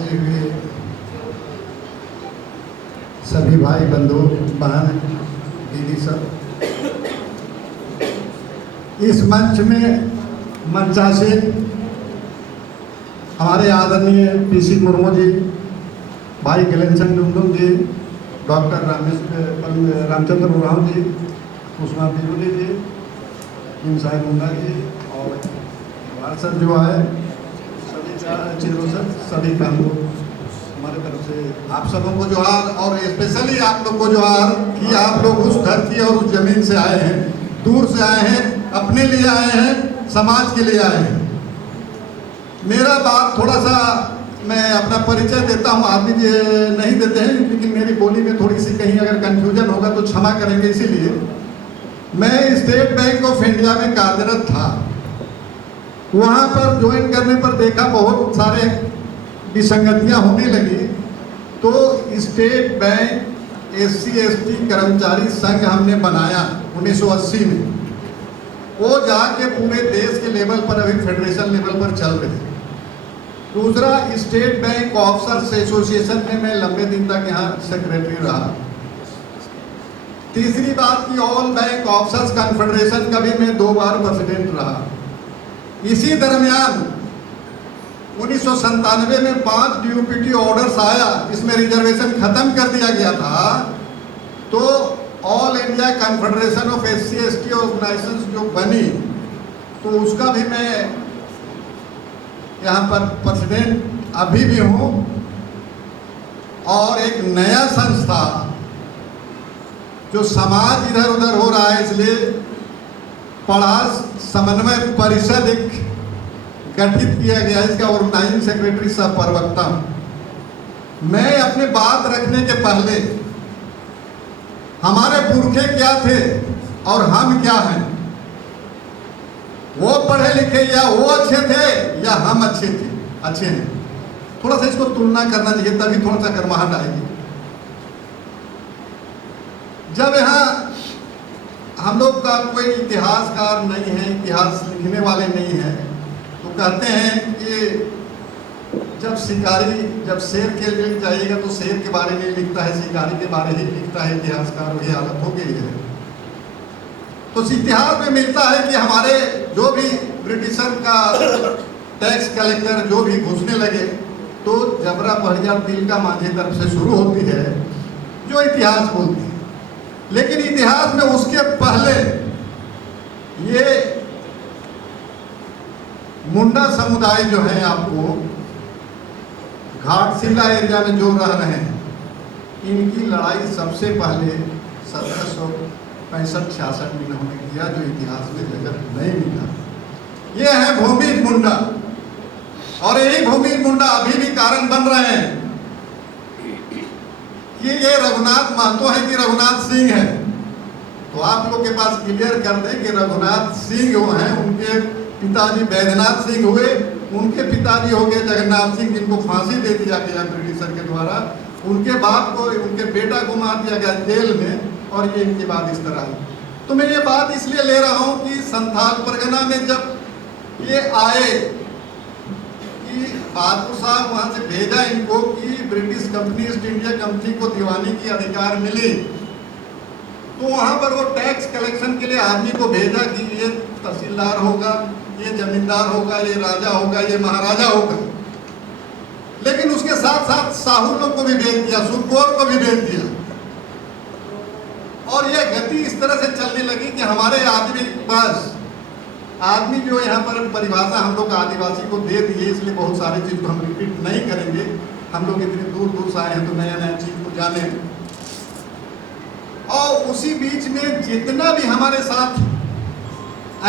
आए हुए सभी भाई बंधु बहन दीदी सब, इस मंच में मंचासीन हमारे आदरणीय पीसी मुर्मू जी, भाई गिलेंसन डुमडुम जी, डॉक्टर रामचंद्र उरांव जी, उस्मा बिजुली जी, इंसान मुंडा जी और सर जो है सभी चेहरों से सभी कानून हमारे तरफ से आप सबों को जोहार, और स्पेशली आप लोग को जोहार कि आप लोग उस धरती और उस जमीन से आए हैं, दूर से आए हैं, अपने लिए आए हैं, समाज के लिए आए हैं। मेरा बात थोड़ा सा, मैं अपना परिचय देता हूँ, आदमी नहीं देते हैं लेकिन मेरी बोली में थोड़ी सी कहीं अगर कंफ्यूजन होगा तो क्षमा करेंगे। इसीलिए मैं स्टेट बैंक ऑफ इंडिया में कार्यरत था। वहाँ पर ज्वाइन करने पर देखा बहुत सारे विसंगतियाँ होने लगी, तो स्टेट बैंक SC/ST कर्मचारी संघ हमने बनाया 1980 में। वो जाके पूरे देश के लेवल पर अभी फेडरेशन लेवल पर चल रहे थे। दूसरा, स्टेट बैंक ऑफिसर्स एसोसिएशन में मैं लंबे दिन तक यहाँ सेक्रेटरी रहा। तीसरी बात की ऑल बैंक ऑफिसर्स कॉन्फेडरेशन का भी मैं 2 बार प्रेसिडेंट रहा। इसी दरमियान 1997 में 5 DUPT ऑर्डर्स आया, इसमें रिजर्वेशन खत्म कर दिया गया था, तो all India confederation of SC/ST organisations जो बनी, तो उसका भी मैं यहाँ पर प्रेसिडेंट अभी भी हूँ। और एक नया संस्था जो समाज इधर उधर हो रहा है, इसलिए पढ़ास समन्वय परिषद एक गठित किया गया, इसका ऑर्गेनाइजिंग सेक्रेटरी सह प्रवक्ता हूँ। मैं अपने बात रखने के पहले हमारे पुरखे क्या थे और हम क्या हैं, वो पढ़े लिखे या वो अच्छे थे या हम अच्छे हैं, थोड़ा सा इसको तुलना करना चाहिए, तभी थोड़ा सा गर्माहट आएगी। जब यहाँ हम लोग का कोई इतिहासकार नहीं है, इतिहास लिखने वाले नहीं हैं, तो कहते हैं कि जब शेर के लिए जाइएगा तो शेर के बारे में लिखता है, शिकारी के बारे ही लिखता है इतिहासकार। वही हालत हो गई है। तो इतिहास में मिलता है कि हमारे जो भी ब्रिटिशर का टैक्स कलेक्टर जो भी घुसने लगे, तो जबरा बढ़िया दिल का माझे तरफ से शुरू होती है जो इतिहास बोलती है। लेकिन इतिहास में उसके पहले ये मुंडा समुदाय जो है, आपको घाटशिला एरिया में जो रह रहे हैं, इनकी लड़ाई सबसे पहले 1765-66 में इन्होंने किया, जो इतिहास में जगह नहीं मिला। ये है भूमि मुंडा, और यही भूमि मुंडा अभी भी कारण बन रहे हैं कि ये रघुनाथ महतो है कि रघुनाथ सिंह है। तो आप लोग के पास क्लियर कर दें कि रघुनाथ सिंह वो हैं, उनके पिताजी बैद्यनाथ सिंह हुए, उनके पिताजी हो गए जगन्नाथ सिंह, जिनको फांसी दे दिया गया ब्रिटिशर के द्वारा। उनके बाप को, उनके बेटा को मार दिया गया जेल में, और ये इनके बाद इस तरह आई। तो मैं ये बात इसलिए ले रहा हूँ कि संथाल परगना में जब ये आए कि बहादुर साहब वहाँ से भेजा इनको कि British company east India company को दीवानी की अधिकार मिली, तो वहाँ पर वो टैक्स कलेक्शन के लिए आदमी को भेजा कि ये तहसीलदार होगा, ये जमींदार होगा, ये राजा होगा, ये महाराजा होगा। लेकिन उसके साथ साथ साहू लोग को भी भेज दिया, सुरकोर को भी भेज दिया, और ये गति इस तरह से चलने लगी कि हमारे आदमी जो यहाँ पर परिभाषा हम लोग आदिवासी को दे दिए, इसलिए बहुत सारी चीज़ को हम रिपीट नहीं करेंगे। हम लोग इतनी दूर दूर से आए हैं तो नया नया चीज़ को जाने। और उसी बीच में जितना भी हमारे साथ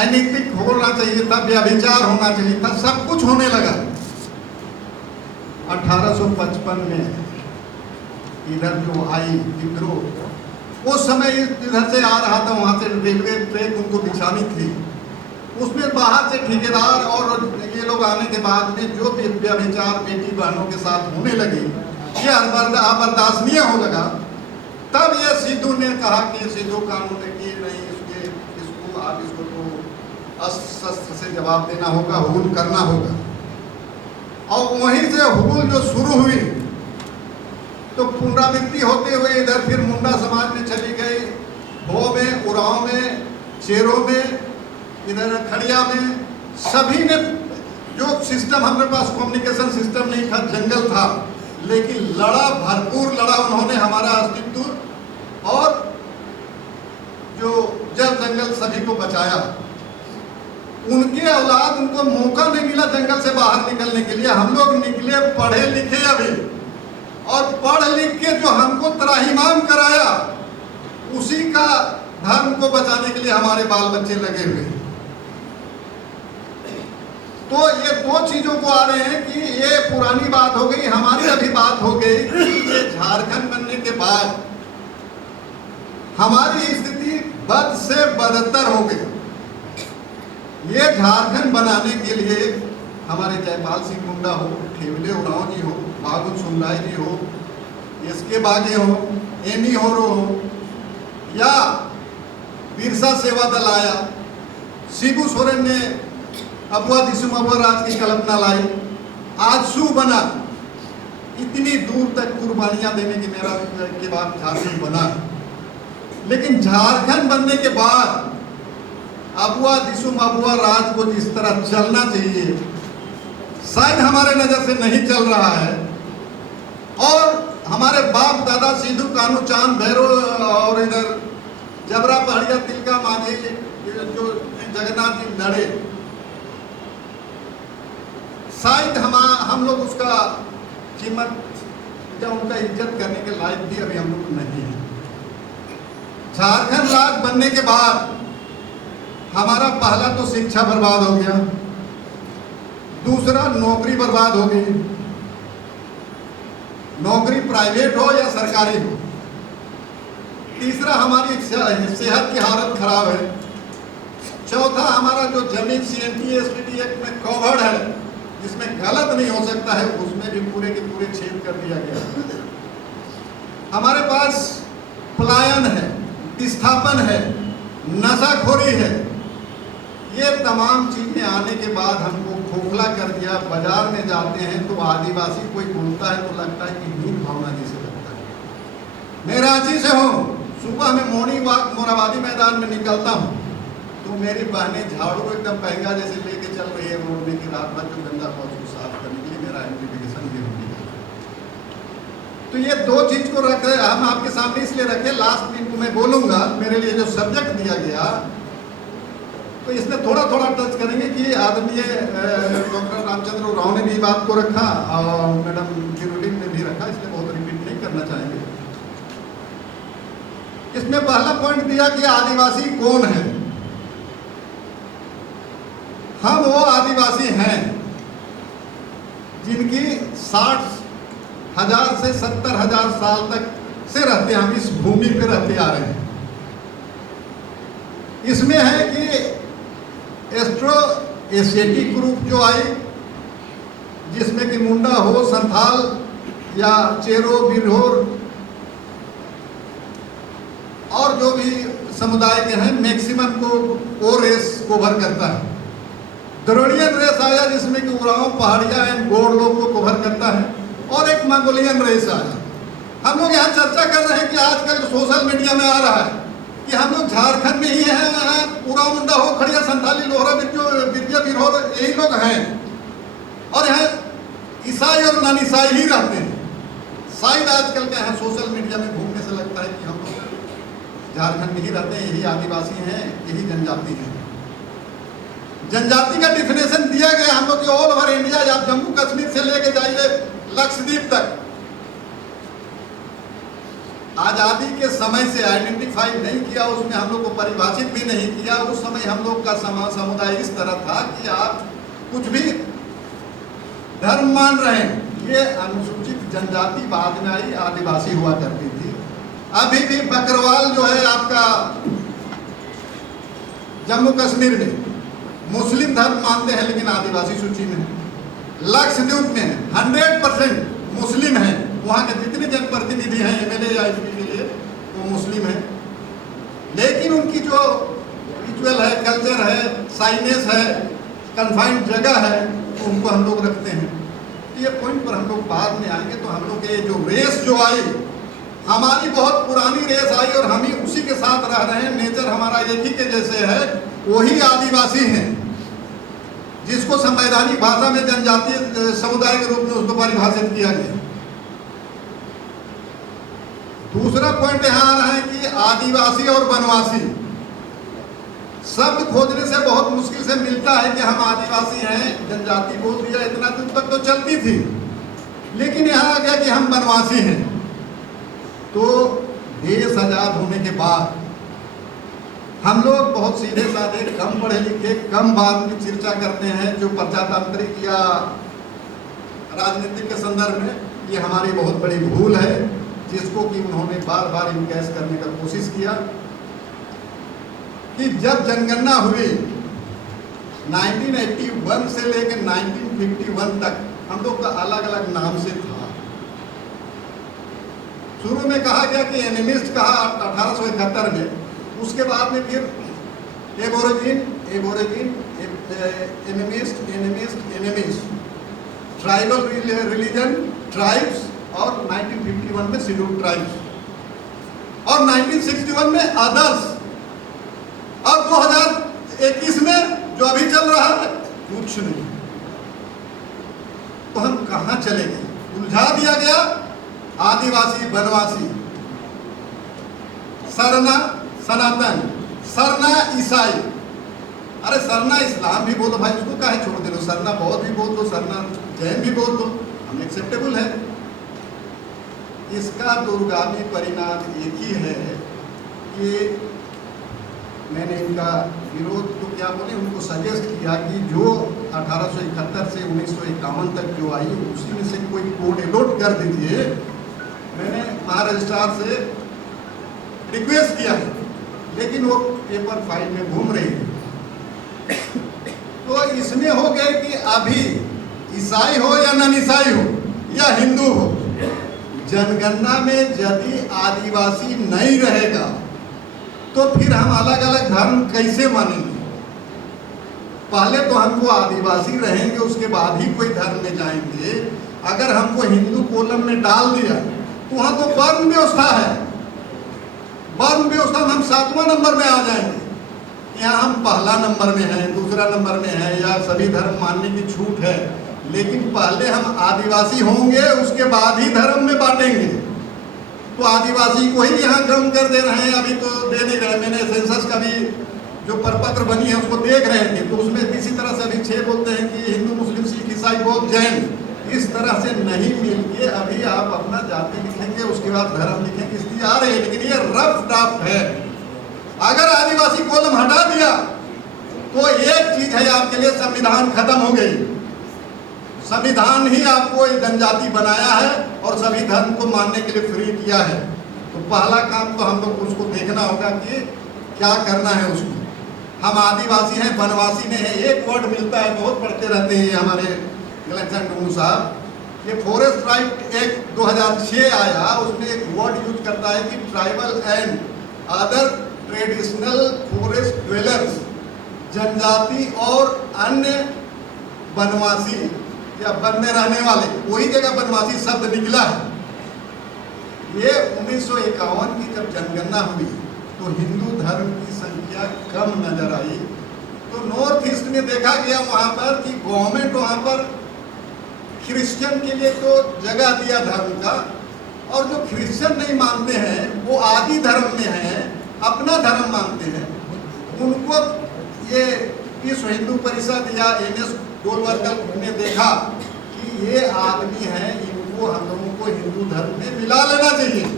अनैतिक होना चाहिए था, व्यभिचार होना चाहिए था, सब कुछ होने लगा। 1855 में इधर जो आई विद्रोह, उस समय इधर से आ रहा था, वहाँ से रेलवे ट्रैक उनको बिछानी थी, उसमें बाहर से ठेकेदार और ये लोग आने के बाद में जो व्यभिचार बेटी बहनों के साथ होने लगी, ये अबरदाशनीय हो लगा। तब ये सिद्धू ने कहा कि सिद्धू कानून की नहीं, इसको आप इसको तो अस्त्र शस्त्र से जवाब देना होगा, हुकुम करना होगा। और वहीं से हुल जो शुरू हुई तो पुनरावृत्ति होते हुए इधर फिर मुंडा समाज में चली गई, भो में, उरांव में, चेरों में, इधर खड़िया में, सभी ने जो सिस्टम, हमारे पास कम्युनिकेशन सिस्टम नहीं था, जंगल था, लेकिन लड़ा, भरपूर लड़ा उन्होंने हमारा अस्तित्व और जो जल जंगल सभी को बचाया। उनके औलाद, उनको मौका नहीं मिला जंगल से बाहर निकलने के लिए। हम लोग निकले, पढ़े लिखे अभी, और पढ़ लिख के जो हमको त्राहिमाम कराया, उसी का धर्म को बचाने के लिए हमारे बाल बच्चे लगे हुए। तो ये दो चीजों को आ रहे हैं कि ये पुरानी बात हो गई, हमारी अभी बात हो गई कि ये झारखंड बनने के बाद हमारी स्थिति बद से बदतर हो गई। ये झारखंड बनाने के लिए हमारे जयपाल सिंह मुंडा हो, ठेवले उरांव जी हो, बाबुल सुंदराय जी हो, एसके बागे हो, एमी होरो हो, या बिरसा सेवा दल आया, शिबू सोरेन ने अबुआ दिसुम अबुआ राज की कल्पना लाई, आज शू बना, इतनी दूर तक कुर्बानियां देने की मेरा के बाद झारखंड बना। लेकिन झारखंड बनने के बाद अबुआ दिसुम अबुआ राज को जिस तरह चलना चाहिए शायद हमारे नजर से नहीं चल रहा है। और हमारे बाप दादा सिद्धू कानू चांद भैरव और इधर जबरा पहाड़िया तिलका मांझी जो जगन्नाथ जी लड़े, शायद हम लोग उसका कीमत या उनका इज्जत करने के लायक भी अभी हम लोग नहीं है। झारखंड राज्य बनने के बाद हमारा पहला तो शिक्षा बर्बाद हो गया, दूसरा नौकरी बर्बाद हो गई, नौकरी प्राइवेट हो या सरकारी हो, तीसरा हमारी सेहत की हालत खराब है, चौथा हमारा जो जमीन CNT SPT एक्ट में कवर्ड है, जिसमें गलत नहीं हो सकता है, उसमें भी पूरे के पूरे छेद कर दिया गया। हमारे पास पलायन है, विस्थापन है, नशाखोरी है। ये तमाम चीजें आने के बाद हमको खोखला कर दिया। बाजार में जाते हैं तो आदिवासी कोई बोलता है तो लगता है कि हीन भावना जैसे लगता है। मैं रांची से हूँ, सुबह में मॉर्निंग वॉक मोराबादी मैदान में निकलता हूँ तो मेरी बहनें झाड़ू एकदम पहंगा जैसे लेके चल रही है रोड में कि रात भर जो गंदा पहुँच साफ करने के लिए मेरा एम्प्लीफिकेशन ये हो गया। तो ये दो चीज को रख हम आपके सामने इसलिए रखे, लास्ट में मैं बोलूंगा, मेरे लिए जो सब्जेक्ट दिया गया तो इसमें थोड़ा थोड़ा टच करेंगे कि आदरणीय डॉक्टर रामचंद्र उरांव ने भी बात को रखा और मैडम गिरुडीन ने भी रखा, इसलिए बहुत रिपीट नहीं करना चाहेंगे। इसमें पहला पॉइंट दिया कि आदिवासी कौन है। हम वो आदिवासी हैं जिनकी 60,000 से 70,000 साल तक से रहते हम इस भूमि पे रहते आ रहे हैं। इसमें है कि एस्ट्रो एशियाटिक ग्रुप जो आई, जिसमें कि मुंडा हो, संथाल या चेरो, बिरहोर और जो भी समुदाय के हैं, मैक्सिमम को वो रेस कवर करता है। द्रोणियन रेस आया जिसमें कि उरांव, पहाड़िया एंड गोड़ लोग को कवर करता है, और एक मंगोलियन रेस आया। हम लोग यहाँ चर्चा कर रहे हैं कि आजकल सोशल मीडिया में आ रहा है कि हम लोग झारखंड में ही हैं, उरांव, मुंडा हो, खड़िया, संथाली, लोहरा, बिरजा, बिरहोर यही लोग हैं, और यहाँ ईसाई और नॉन ईसाई ही रहते हैं। शायद आजकल के यहाँ सोशल मीडिया में घूमने से लगता है कि हम लोग झारखंड में ही रहते हैं, यही आदिवासी हैं, यही जनजाति हैं। जनजाति का डिफिनेशन दिया गया हम लोग ऑल ओवर इंडिया, आप जम्मू कश्मीर से लेके जाइए लक्षद्वीप तक। आजादी के समय से आइडेंटिफाई नहीं किया, उसमें हम लोग को परिभाषित भी नहीं किया। उस समय हम लोग का समुदाय इस तरह था कि आप कुछ भी धर्म मान रहे हैं। ये अनुसूचित जनजाति बाद में आई, आदिवासी हुआ करती थी। अभी भी बकरवाल जो है आपका जम्मू कश्मीर में मुस्लिम धर्म मानते हैं, लेकिन आदिवासी सूची में। लक्षद्वीप में 100% मुस्लिम हैं, वहाँ के जितने जनप्रतिनिधि हैं MLA या MP के लिए वो मुस्लिम हैं, लेकिन उनकी जो रिचुअल है, कल्चर है, साइनेस है, कन्फाइंड जगह है, तो उनको हम लोग रखते हैं। ये पॉइंट पर हम लोग बाद में आएंगे। तो हम लोग ये जो रेस जो आई, हमारी बहुत पुरानी रेस आई और हम ही उसी के साथ रह रहे हैं। नेचर हमारा एक ही के जैसे है, वही आदिवासी हैं, जिसको संवैधानिक भाषा में जनजातीय समुदाय के रूप में उसको परिभाषित किया गया। दूसरा पॉइंट यहाँ आ रहा है कि आदिवासी और वनवासी शब्द खोजने से बहुत मुश्किल से मिलता है कि हम आदिवासी हैं, जनजाति बोल दिया, इतना दिन तक तो चलती थी, लेकिन यहाँ आ गया कि हम वनवासी हैं। तो देश आजाद होने के बाद हम लोग बहुत सीधे साधे, कम पढ़े लिखे, कम बात में चर्चा करते हैं जो प्रजातांत्रिक या राजनीतिक के संदर्भ में। ये हमारी बहुत बड़ी भूल है, जिसको कि उन्होंने बार बार इनकैश करने का कोशिश किया कि जब जनगणना हुई 1981 से लेकर 1951 तक हम लोग का अलग अलग नाम से था। शुरू में कहा गया कि एनिमिस्ट कहा 1871 में, उसके बाद में फिर Aborigine, animist, tribal religion, tribes, और 1951 में शेड्यूल्ड ट्राइब्स, और 1961 में अदर्स, और 2021 में जो अभी चल रहा है कुछ नहीं। तो हम कहाँ चले गए? उलझा दिया गया आदिवासी, वनवासी, सरना सनातन, सरना ईसाई। अरे सरना इस्लाम भी बोलो भाई, उसको काहे छोड़ दे लो? सरना बौद्ध भी बोल दो, सरना जैन भी बोल दो, हम एक्सेप्टेबल है। इसका दूरगामी परिणाम एक ही है कि मैंने इनका विरोध तो क्या बोले, उनको सजेस्ट किया कि जो 1871 से 1951 तक जो आई, उसी में से कोई कोड एलोट कर दीजिए। मैंने महारजिस्ट्रार से रिक्वेस्ट किया है, लेकिन वो पेपर फाइल में घूम रही है। तो इसमें हो गए कि अभी ईसाई हो या नन ईसाई हो या हिंदू हो, जनगणना में यदि आदिवासी नहीं रहेगा तो फिर हम अलग अलग धर्म कैसे मानेंगे? पहले तो हमको आदिवासी रहेंगे, उसके बाद ही कोई धर्म में जाएंगे। अगर हमको हिंदू कॉलम में डाल दिया तो वहाँ तो वर्ण व्यवस्था है, वर्ण व्यवस्था में हम 7वां नंबर में आ जाएंगे। यहाँ हम पहला नंबर में हैं, दूसरा नंबर में हैं, या सभी धर्म मानने की छूट है, लेकिन पहले हम आदिवासी होंगे, उसके बाद ही धर्म में बांटेंगे। तो आदिवासी को ही यहाँ कम कर दे रहे हैं, अभी तो दे नहीं रहे। मैंने सेंसस का भी जो प्रपत्र बनी है उसको देख रहे थे, तो उसमें किसी तरह से अभी 6 बोलते हैं कि हिंदू, मुस्लिम, सिख, ईसाई, बौद्ध, जैन, इस तरह से नहीं मिल के अभी आप अपना जाति लिखेंगे, उसके बाद धर्म लिखेंगे, इसलिए आ रही है। लेकिन ये रफ ड्राफ्ट है। अगर आदिवासी कॉलम हटा दिया तो एक चीज है आपके लिए, संविधान खत्म हो गई। संविधान ही आपको जनजाति बनाया है और सभी धर्म को मानने के लिए फ्री किया है। तो पहला काम तो हम लोग को उसको देखना होगा कि क्या करना है उसको। हम आदिवासी हैं, वनवासी नहीं है। एक वर्ड मिलता है, बहुत पढ़ते रहते हैं हमारे गलत डूंगू साहब, ये फॉरेस्ट राइट एक्ट 2006 आया, उसमें एक वर्ड यूज करता है कि tribal and other traditional forest dwellers, जनजाति और अन्य वनवासी या वन में रहने वाले, वही जगह वनवासी शब्द निकला है। ये 1951 की जब जनगणना हुई तो हिंदू धर्म की संख्या कम नजर आई। तो नॉर्थ ईस्ट में देखा गया वहाँ पर कि गवर्नमेंट वहाँ पर क्रिश्चियन के लिए तो जगह दिया धर्म का, और जो क्रिश्चियन नहीं मानते हैं वो आदि धर्म में हैं, अपना धर्म मानते हैं, उनको ये विश्व हिंदू परिषद या एनएस गोलवर्कर ने देखा कि ये आदमी हैं, इनको हम लोगों को हिंदू धर्म में मिला लेना चाहिए।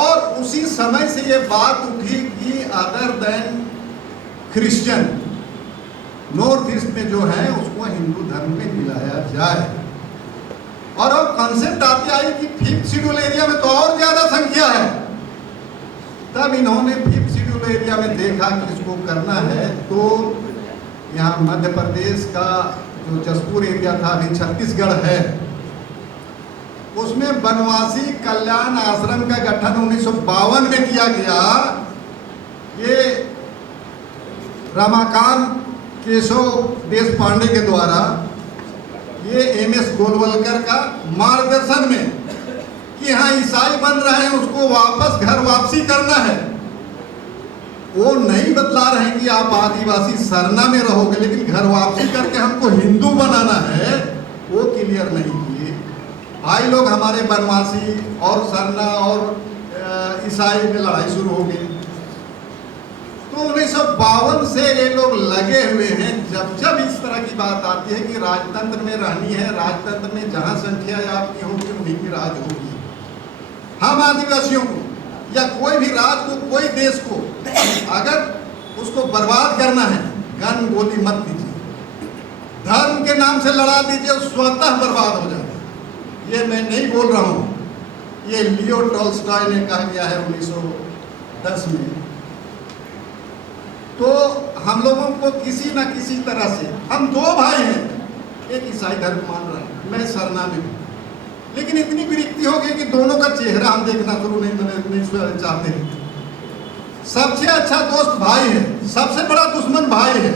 और उसी समय से ये बात उठी कि other than Christian north east में जो है उसको हिंदू धर्म में मिलाया जाए। और अब कंसेप्ट आती आई कि 5th शेड्यूल एरिया में तो और ज्यादा संख्या है। तब इन्होंने 5th शेड्यूल एरिया में देखा कि इसको करना है, तो यहाँ मध्य प्रदेश का जो जसपुर एरिया था, अभी छत्तीसगढ़ है, उसमें वनवासी कल्याण आश्रम का गठन 1952 में किया गया। ये रमाकांत केशव देशपांडे के द्वारा। ये MS गोलवलकर का मार्गदर्शन में कि हाँ ईसाई बन रहे हैं उसको वापस घर वापसी करना है। वो नहीं बतला रहे हैं कि आप आदिवासी सरना में रहोगे लेकिन घर वापसी करके हमको हिंदू बनाना है, वो क्लियर नहीं किए। भाई लोग हमारे बनवासी और सरना और ईसाई में लड़ाई शुरू हो गई। तो 1952 से ये लोग लगे हुए हैं। जब जब इस तरह की बात आती है कि राजतंत्र में रहनी है, राजतंत्र में जहां संख्या आपकी होगी वहीं की राज होगी। हम आदिवासियों को या कोई भी राज को, कोई देश को अगर उसको बर्बाद करना है, गन गोली मत दीजिए, धर्म के नाम से लड़ा दीजिए, स्वतः बर्बाद हो जाए। ये मैं नहीं बोल रहा हूँ, ये लियो टॉल्स्टॉय ने कहा गया है 1910 में। तो हम लोगों को किसी न किसी तरह से, हम दो भाई हैं, एक ईसाई धर्म मान रहा है, मैं सरना में हूँ, लेकिन इतनी विरक्ति हो गई कि दोनों का चेहरा हम देखना शुरू नहीं चाहते हैं। सबसे अच्छा दोस्त भाई है, सबसे बड़ा दुश्मन भाई है।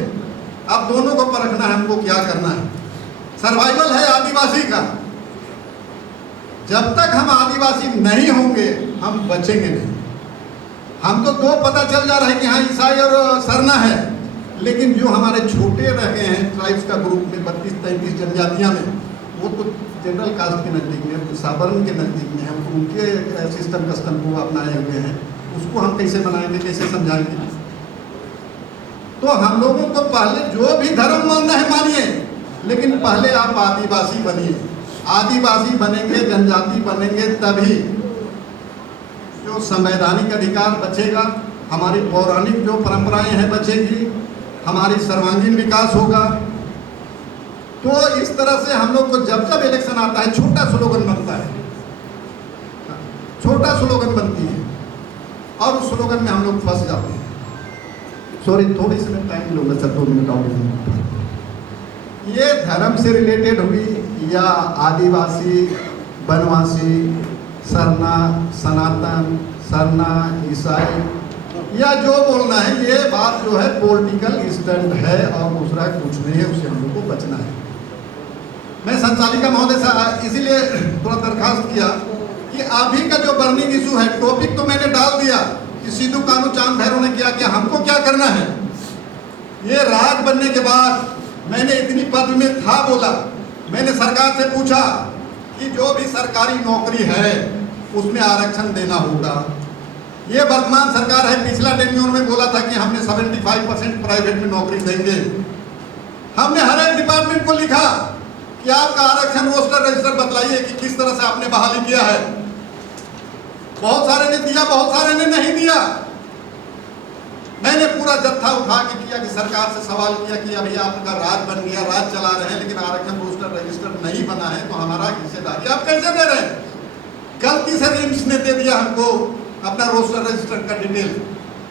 अब दोनों को परखना है, हमको क्या करना है। सर्वाइवल है आदिवासी का। जब तक हम आदिवासी नहीं होंगे हम बचेंगे नहीं। हम तो दो पता चल जा रहा है कि हाँ ईसाई और सरना है, लेकिन जो हमारे छोटे रह गए हैं ट्राइब्स का ग्रुप में 32-33 जनजातियां में, वो तो जनरल कास्ट के नज़दीक में, साबरन के नज़दीक में है, उनके सिस्टम कस्टम को अपनाए हुए हैं। उसको हम कैसे बनाएंगे, कैसे समझाएंगे। तो हम लोगों को पहले जो भी धर्म मानना है मानिए, लेकिन पहले आप आदिवासी बनिए। आदिवासी बनेंगे, जनजाति बनेंगे, तभी जो संवैधानिक अधिकार बचेगा, हमारी पौराणिक जो परंपराएं हैं बचेगी, हमारी सर्वांगीण विकास होगा। तो इस तरह से हम लोग को जब जब इलेक्शन आता है छोटा स्लोगन बनता है, छोटा स्लोगन बनती है और उस स्लोगन में हम लोग फंस जाते हैं। सॉरी, थोड़ी सी मैं टाइम लूँगा सर, 2 मिनट और। ये धर्म से रिलेटेड हुई या आदिवासी, बनवासी, सरना, सनातन, सरना, ईसाई, या जो बोलना है, ये बात जो है पॉलिटिकल स्टंट है और दूसरा कुछ नहीं है। उससे हम लोग को बचना है। मैं संचालिका महोदय से इसीलिए थोड़ा दरखास्त किया कि अभी का जो बर्निंग इशू है, टॉपिक तो मैंने डाल दिया कि सिद्धू कानू चांद भैरव ने क्या किया, हमको क्या करना है। ये राज बनने के बाद मैंने इतनी पद में था बोला, मैंने सरकार से पूछा कि जो भी सरकारी नौकरी है उसमें आरक्षण देना होगा। ये वर्तमान सरकार है, पिछला टेन्योर में बोला था कि हमने 75% प्राइवेट में नौकरी देंगे। हमने हर एक डिपार्टमेंट को लिखा कि आपका आरक्षण रोस्टर रजिस्टर बतलाइए कि किस तरह से आपने बहाली किया है। बहुत सारे ने दिया, बहुत सारे ने नहीं दिया। मैंने पूरा जत्था उठा के किया कि सरकार से सवाल किया कि अभी आपका राज बन गया, राज चला रहे हैं, लेकिन आरक्षण रोस्टर रजिस्टर नहीं बना है, तो हमारा हिस्सेदारी आप कैसे दे रहे हैं। गलती से रिम्स ने दे दिया हमको अपना रोस्टर रजिस्टर का डिटेल।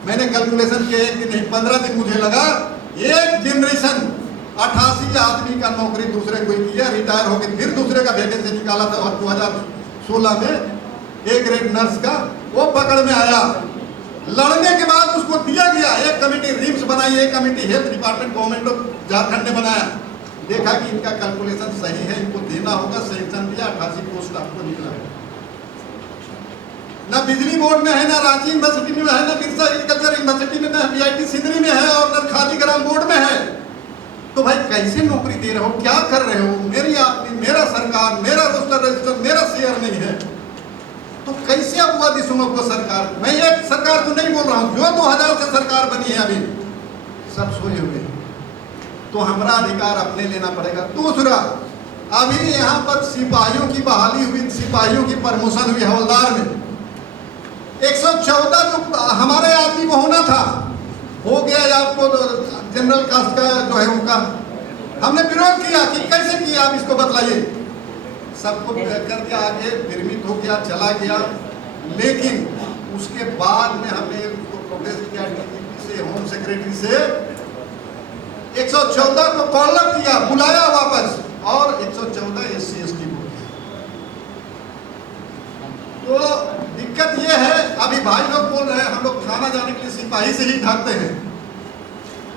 मैंने कैलकुलेशन किया, एक दिन नहीं 15 दिन मुझे लगा। एक जनरेशन 88 आदमी का नौकरी दूसरे कोई किया, रिटायर हो गए, फिर दूसरे का वैकेंसी निकाला था 2016 में, ए ग्रेड नर्स का, वो पकड़ में आया। लड़ने के बाद उसको दिया गया। एक कमेटी रिम्स बनाई, एक committee health department government of Jharkhand ने बनाया। देखा कि इनका कैलकुलेशन सही है, इनको देना होगा, सैंक्शन दिया, 88 पोस्ट आपको निकला है। ना बिजली बोर्ड में है, ना रांची यूनिवर्सिटी में है, ना बिरसा एग्रीकल्चर यूनिवर्सिटी में, ना बीआईटी सिंदरी में है, और ना खादी ग्राम बोर्ड में है। तो भाई कैसे नौकरी दे रहे हो, क्या कर रहे हो। मेरी आदमी, मेरा सरकार, मेरा रोस्टर रजिस्टर, मेरा शेयर नहीं है, तो कैसे अपवादी सुनो को सरकार। मैं एक सरकार को नहीं बोल रहा हूँ, जो 2000 से सरकार बनी है अभी सब सोए हुए। तो हमारा अधिकार अपने लेना पड़ेगा। दूसरा, अभी यहाँ पर सिपाहियों की बहाली हुई, सिपाहियों की प्रमोशन हुई हवलदार में। 114 जो हमारे आदमी को होना था हो गया। आपको जनरल कास्ट का जो है उनका हमने विरोध किया कि कैसे किया, आप इसको बतलाइए। सबको कर दिया, आगे निर्मित हो गया, चला गया। लेकिन उसके बाद में हमने उसको प्रोग्रेस किया, डीजीपी से, होम सेक्रेटरी से 114 को कॉलअप किया, बुलाया वापस, और 114 SC ST को। तो दिक्कत ये है, अभी भाई लोग बोल रहे हैं हम लोग थाना जाने के लिए सिपाही से ही ढाकते हैं।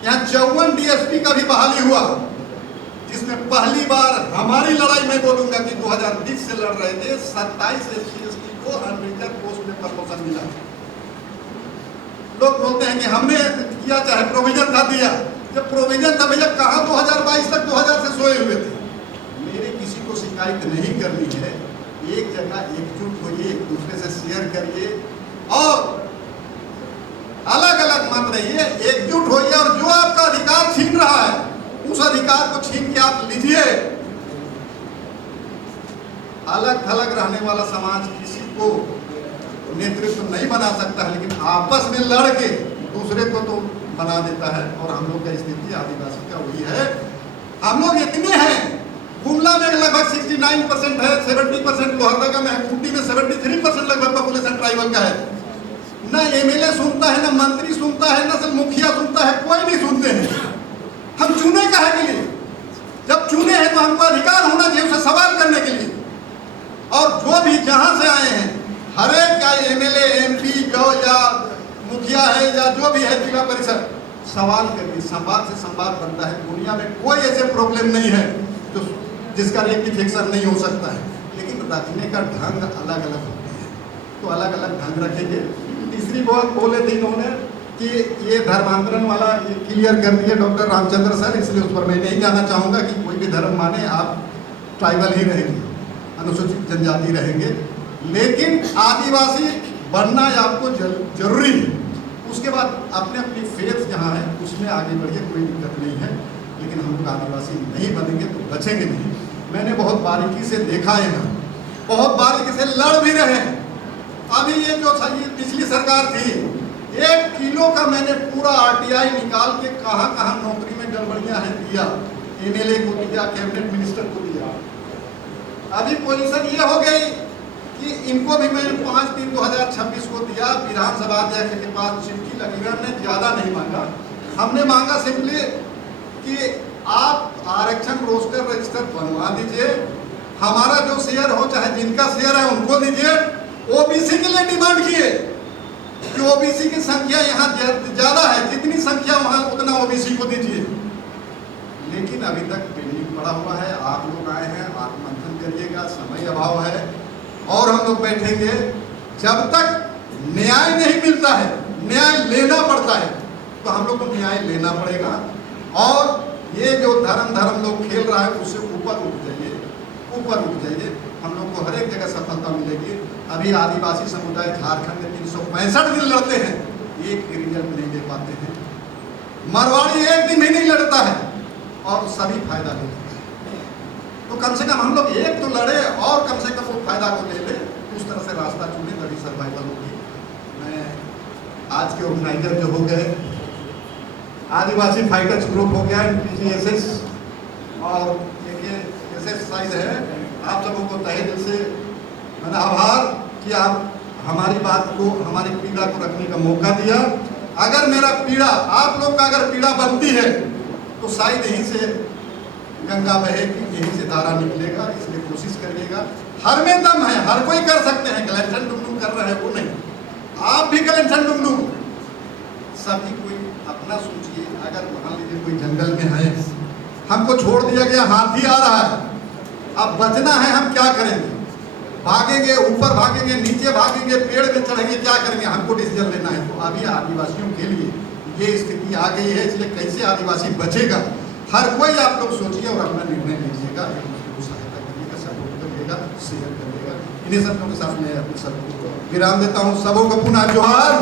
यहाँ 54 DSP का भी बहाली हुआ। जिसमें पहली बार हमारी लड़ाई मैं बोलूंगा कि 2020 से लड़ रहे थे, 27 SC/ST को अनरिजर्व पोस्ट में प्रमोशन मिला। लोग बोलते हैं कि हमने किया, चाहे प्रोविजन था दिया। जब प्रोविजन था भैया, कहाँ 2022 तक 2000 से सोए हुए थे। मेरे किसी को शिकायत नहीं करनी है, एक जगह एकजुट होइए, एक दूसरे से शेयर करिए और अलग अलग मत रहिए, एकजुट होइए। और जो आपका अधिकार छीन रहा है, उस अधिकार को छीन के आप लीजिए। अलग थलग रहने वाला समाज किसी को नेतृत्व नहीं बना सकता है, लेकिन आपस में लड़ के दूसरे को तो बना देता है। और हम लोग की स्थिति आदिवासी का वही है। हम लोग इतने हैं, गुमला में लगभग 69% है, 70% लोहरदगा में है, खूंटी में 73% लगभग पॉपुलेशन ट्राइबल का है। ना MLA सुनता है, ना मंत्री सुनता है, ना सिर्फ मुखिया सुनता है, कोई नहीं सुनते हैं। हम चुने का है के लिए, जब चुने हैं तो हमको अधिकार होना चाहिए उससे सवाल करने के लिए। और जो भी जहां से आए हैं, हर एक का MLA MP जो या मुखिया है या जो भी है जिला परिषद, सवाल करिए। संवाद से संवाद बनता है। दुनिया में कोई ऐसे प्रॉब्लम नहीं है जो जिसका रेक्टिफिकेशन नहीं हो सकता है, लेकिन रखने का ढंग अलग अलग होते हैं, तो अलग अलग ढंग रखेंगे। तीसरी बात बोले थे इन्होंने कि ये धर्मांतरण वाला ये क्लियर कर दिए डॉक्टर रामचंद्र सर, इसलिए उस पर मैं नहीं जाना चाहूँगा कि कोई भी धर्म माने, आप ट्राइबल ही रहेंगे, अनुसूचित जनजाति रहेंगे, लेकिन आदिवासी बनना आपको जरूरी है। उसके बाद अपने अपनी फेथ जहाँ है उसमें आगे बढ़िए, कोई दिक्कत नहीं है। लेकिन हम लोग आदिवासी नहीं बनेंगे तो बचेंगे नहीं। मैंने बहुत बारीकी से देखा है ना, बहुत बारीकी से लड़ भी रहे हैं। अभी ये जो पिछली सरकार थी, 1 किलो का मैंने पूरा RTI निकाल के कहाँ कहाँ नौकरी में गड़बड़ियाँ हैं दिया, MLA को दिया, कैबिनेट मिनिस्टर को दिया। अभी पोजीशन ये हो गई कि इनको भी मैंने 5/3/2026 को दिया। विधानसभा अध्यक्ष के पास चिट्ठी लगी हुई, हमने ज़्यादा नहीं मांगा। हमने मांगा सिंपली कि आप आरक्षण रोस्टर रजिस्टर बनवा दीजिए, हमारा जो शेयर हो, चाहे जिनका शेयर है उनको दीजिए। OBC के लिए डिमांड किए कि OBC की संख्या यहाँ ज़्यादा है, जितनी संख्या वहाँ उतना OBC को दीजिए। लेकिन अभी तक पेंडिंग पड़ा हुआ है। आप लोग आए हैं, आत्ममंथन करिएगा, समय अभाव है और हम लोग बैठेंगे। जब तक न्याय नहीं मिलता है, न्याय लेना पड़ता है, तो हम लोग को न्याय लेना पड़ेगा। और ये जो धर्म लोग खेल रहा है उससे ऊपर उठ जाइए, ऊपर उठ जाइए। हम लोग को हर एक जगह सफलता मिलेगी। अभी आदिवासी समुदाय झारखंड में 365 दिन लड़ते हैं, एक भी रिजल्ट नहीं दे पाते हैं। मारवाड़ी एक दिन भी नहीं लड़ता है और सभी फायदा ले लेते हैं। तो कम से कम हम लोग एक तो लड़े और कम से कम वो फायदा को ले ले, उस तरह से रास्ता चुने, तभी सर्वाइवल होगी। मैं आज के ऑर्गेनाइजर जो हो गए, आदिवासी फाइटर्स ग्रुप हो गया, PGSS और एक्सरसाइज है, आप सबों को तहे दिल से मैंने आभार कि आप हमारी बात को, हमारी पीड़ा को रखने का मौका दिया। अगर मेरा पीड़ा, आप लोग का अगर पीड़ा बनती है तो शायद यहीं से गंगा बहेगी, यहीं से धारा निकलेगा। इसलिए कोशिश करिएगा। हर में दम है, हर कोई कर सकते हैं। कलेक्शन डुमडुम कर रहे हैं वो नहीं, आप भी कलेक्शन डुमडुम। सभी कोई अपना सोचिए। अगर मान लीजिए कोई जंगल में है, हमको छोड़ दिया गया, हाथी आ रहा है, अब बचना है, हम क्या करेंगे? भागेंगे, ऊपर भागेंगे, नीचे भागेंगे, पेड़ में चढ़ेंगे, क्या करेंगे? हमको डिसीजन लेना है। तो अभी आदिवासियों के लिए ये स्थिति आ गई है, इसलिए कैसे आदिवासी बचेगा, हर कोई आप लोग सोचिए और अपना निर्णय लीजिएगा। एक दूसरे को सहायता करिएगा, सपोर्ट करिएगा, शेयर करिएगा। इन्हीं सब के साथ मैं अपने सबको विराम देता हूँ। सबों को पुनः जोहार।